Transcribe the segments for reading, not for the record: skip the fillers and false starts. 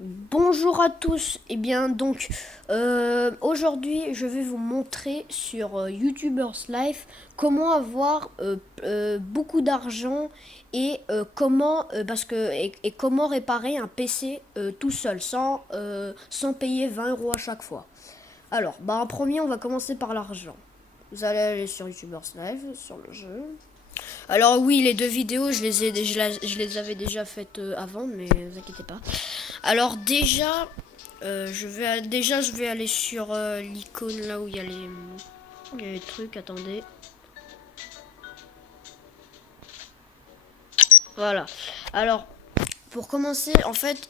Bonjour à tous, et bien donc aujourd'hui je vais vous montrer sur YouTubers Life comment avoir beaucoup d'argent et comment réparer un PC tout seul sans payer 20 euros à chaque fois. Alors en premier on va commencer par l'argent. Vous allez aller sur YouTubers Live, sur le jeu. Alors oui, les deux vidéos, je les avais déjà faites avant, mais ne vous inquiétez pas. Alors déjà, je vais aller sur l'icône là où il y a les trucs. Attendez. Voilà. Alors, pour commencer, en fait,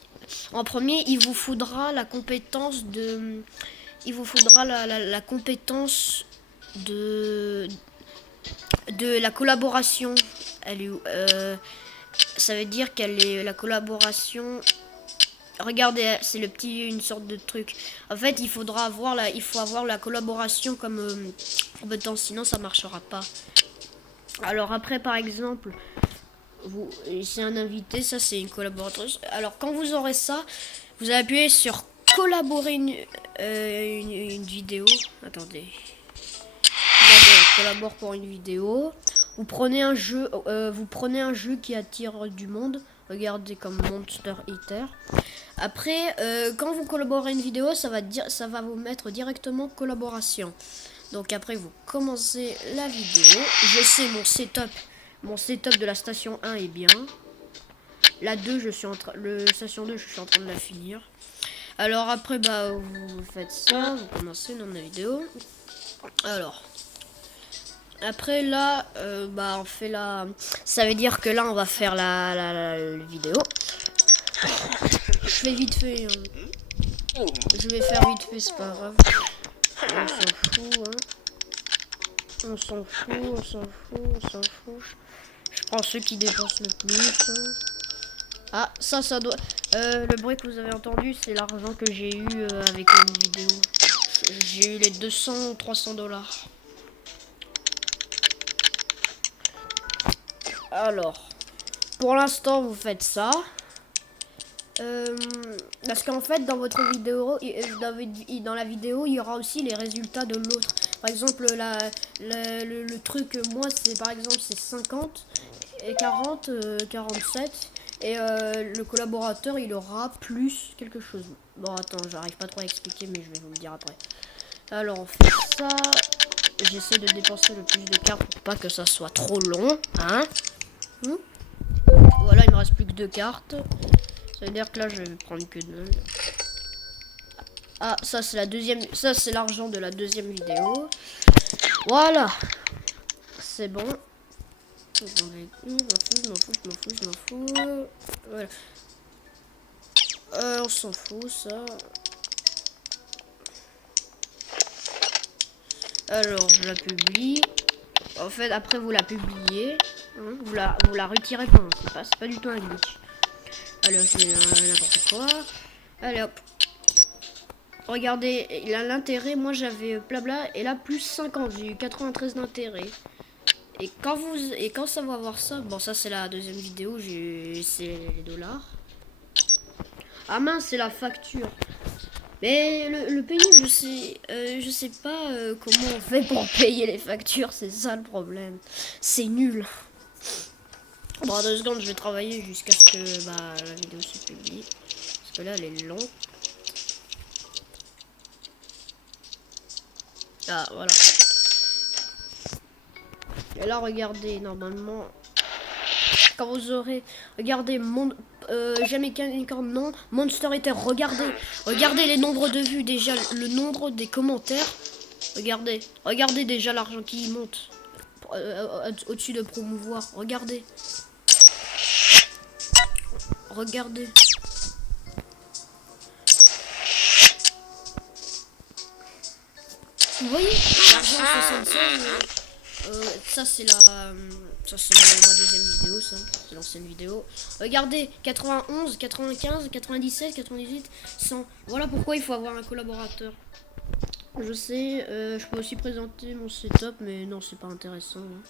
en premier, il vous faudra la compétence de de la collaboration. Elle est, ça veut dire qu'elle est la collaboration. Regardez, c'est une sorte de truc. En fait, il faut avoir la collaboration comme compétence, sinon ça marchera pas. Alors après, par exemple, c'est un invité, ça c'est une collaboratrice. Alors quand vous aurez ça, vous appuyez sur collaborer une vidéo. Attendez. Regardez, on collabore pour une vidéo. Vous prenez un jeu qui attire du monde. Regardez comme Monster Eater. Après, quand vous collaborez une vidéo, ça va vous mettre directement collaboration. Donc après, vous commencez la vidéo. Je sais mon setup de la station 1 est bien. La 2, le station 2, je suis en train de la finir. Alors après, vous faites ça, vous commencez dans la vidéo. Alors, après là, on fait la. Ça veut dire que là, on va faire la vidéo. Je fais vite fait. Je vais faire vite fait, c'est pas grave. On s'en fout, hein. On s'en fout, on s'en fout, on s'en fout. Je prends ceux qui dépensent le plus. Hein. Ah, ça doit. Le bruit que vous avez entendu, c'est l'argent que j'ai eu avec une vidéo. J'ai eu les 200 ou 300 dollars. Alors, pour l'instant, vous faites ça. Parce qu'en fait, dans votre vidéo, dans la vidéo, il y aura aussi les résultats de l'autre. Par exemple, le truc, moi, c'est par exemple, c'est 50 et 40, 47. Et le collaborateur, il aura plus quelque chose. Bon, attends, j'arrive pas trop à expliquer, mais je vais vous le dire après. Alors, on fait ça. J'essaie de dépenser le plus de cartes pour pas que ça soit trop long. Hein. Voilà, il me reste plus que 2 cartes. Ça veut dire que là, je vais prendre que 2. Ah, ça c'est la deuxième. Ça c'est l'argent de la deuxième vidéo. Voilà. C'est bon. Je m'en fous. Voilà. On s'en fout, ça. Alors, je la publie. En fait, après, vous la publiez. Hein, vous la retirez pas. C'est pas du tout un glitch. Allez, je fais n'importe quoi. Allez, hop. Regardez, il a l'intérêt, moi j'avais blabla, et là plus 50, j'ai eu 93 d'intérêt. Et quand ça va avoir ça, bon ça c'est la deuxième vidéo, c'est les dollars. Ah mince, c'est la facture. Mais le payer, je sais pas comment on fait pour payer les factures, c'est ça le problème. C'est nul. Bon, 2 secondes, je vais travailler jusqu'à ce que la vidéo se publie. Parce que là, elle est longue. Ah, voilà. Et là, regardez, normalement, quand vous aurez, regardez, jamais qu'un unicorn, non, Monster Eater, regardez les nombres de vues, déjà, le nombre des commentaires, regardez déjà l'argent qui monte, au-dessus de promouvoir, regardez, vous voyez, l'argent 76, ça c'est ma deuxième vidéo, ça c'est l'ancienne vidéo. Regardez, 91, 95, 97, 98, 100. Voilà pourquoi il faut avoir un collaborateur. Je sais, je peux aussi présenter mon setup, mais non, c'est pas intéressant. Hein.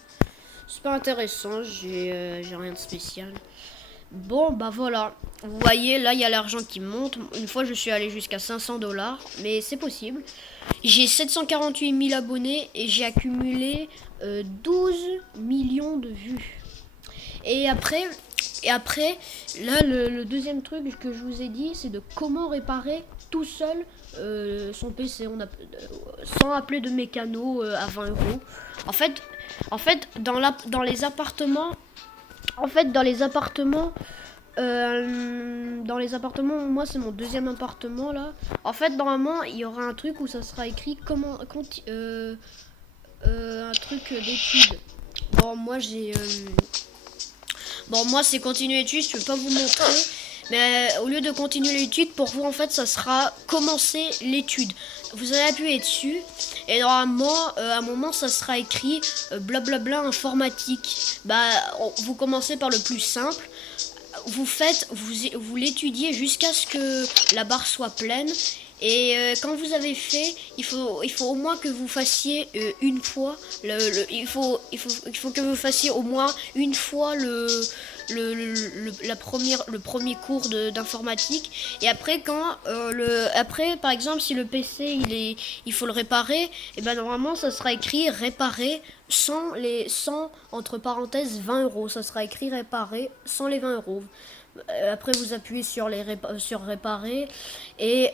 C'est pas intéressant, j'ai rien de spécial. Bon, bah voilà. Vous voyez, là, il y a l'argent qui monte. Une fois, je suis allé jusqu'à 500 $, mais c'est possible. J'ai 748 000 abonnés et j'ai accumulé 12 millions de vues. Et après, et après là, le deuxième truc que je vous ai dit, c'est de comment réparer tout seul son PC sans appeler de mécano à 20 €. En fait, dans les appartements, dans les appartements, moi c'est mon deuxième appartement là. En fait, normalement, il y aura un truc où ça sera écrit un truc d'études. Bon, moi c'est continuer l'étude, je peux pas vous montrer. Mais au lieu de continuer l'étude, pour vous en fait, ça sera commencer l'étude. Vous allez appuyer dessus et normalement, à un moment, ça sera écrit blablabla informatique. Bah, vous commencez par le plus simple. Vous l'étudiez jusqu'à ce que la barre soit pleine. Et quand vous avez fait, il faut au moins que vous fassiez une fois. Il faut que vous fassiez au moins une fois le premier cours d'informatique. Et après, après, par exemple, si le PC il faut le réparer, et ben normalement ça sera écrit réparer sans entre parenthèses 20 €. Ça sera écrit réparer sans les 20 €. Après vous appuyez sur réparer et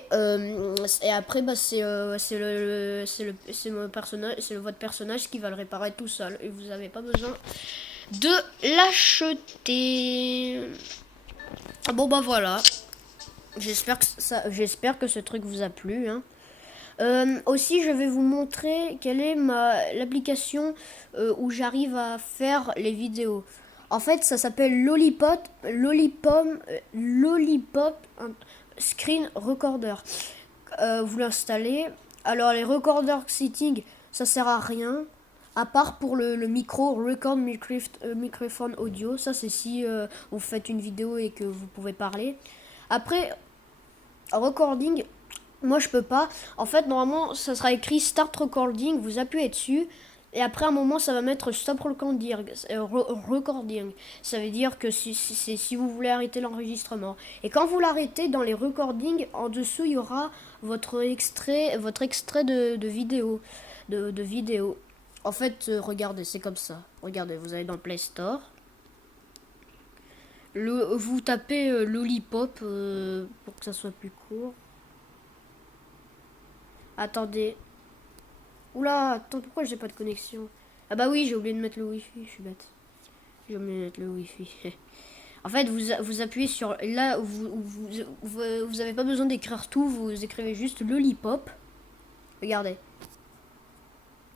après bah c'est mon personnage, c'est votre personnage qui va le réparer tout seul et vous n'avez pas besoin de l'acheter. Bon bah voilà, j'espère que ce truc vous a plu, hein. Aussi, je vais vous montrer quelle est l'application où j'arrive à faire les vidéos. En fait, ça s'appelle Lollipop Screen Recorder. Vous l'installez. Alors, les recorders setting, ça sert à rien. À part pour le micro, record microphone audio. Ça, c'est si vous faites une vidéo et que vous pouvez parler. Après, recording, moi je peux pas. En fait, normalement, ça sera écrit Start Recording. Vous appuyez dessus. Et après un moment, ça va mettre Stop Recording. Recording. Ça veut dire que si vous voulez arrêter l'enregistrement. Et quand vous l'arrêtez dans les recordings, en dessous, il y aura votre extrait de vidéo. De vidéo. En fait, regardez, c'est comme ça. Regardez, vous allez dans Play Store. Vous tapez Lollipop pour que ça soit plus court. Attendez. Oula, attends, pourquoi j'ai pas de connexion? Ah bah oui, j'ai oublié de mettre le wifi, je suis bête. J'ai oublié de mettre le wifi. En fait, vous appuyez sur... Là, vous avez pas besoin d'écrire tout, vous écrivez juste Lollipop. Regardez.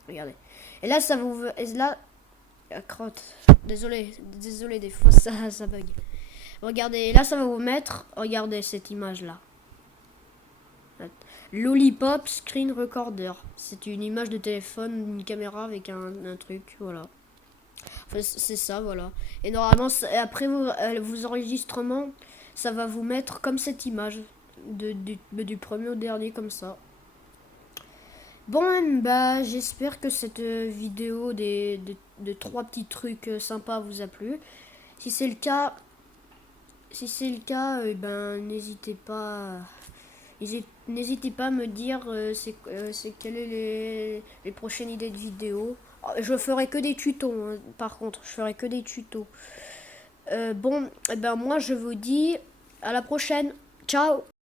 Regardez. Et là, ça vous... Et là... Ah, crotte. Désolé, des fois ça bug. Regardez, là ça va vous mettre... Regardez cette image-là. Lollipop Screen Recorder. C'est une image de téléphone, une caméra avec un truc, voilà. Enfin, c'est ça, voilà. Et normalement, après vos enregistrements, ça va vous mettre comme cette image. Du premier au dernier, comme ça. Bon, bah, j'espère que cette vidéo de 3 petits trucs sympas vous a plu. Si c'est le cas, ben, n'hésitez pas à me dire c'est quelles est les prochaines idées de vidéos. Je ferai que des tutos, hein, par contre, je ferai que des tutos. Bon, ben moi je vous dis à la prochaine. Ciao.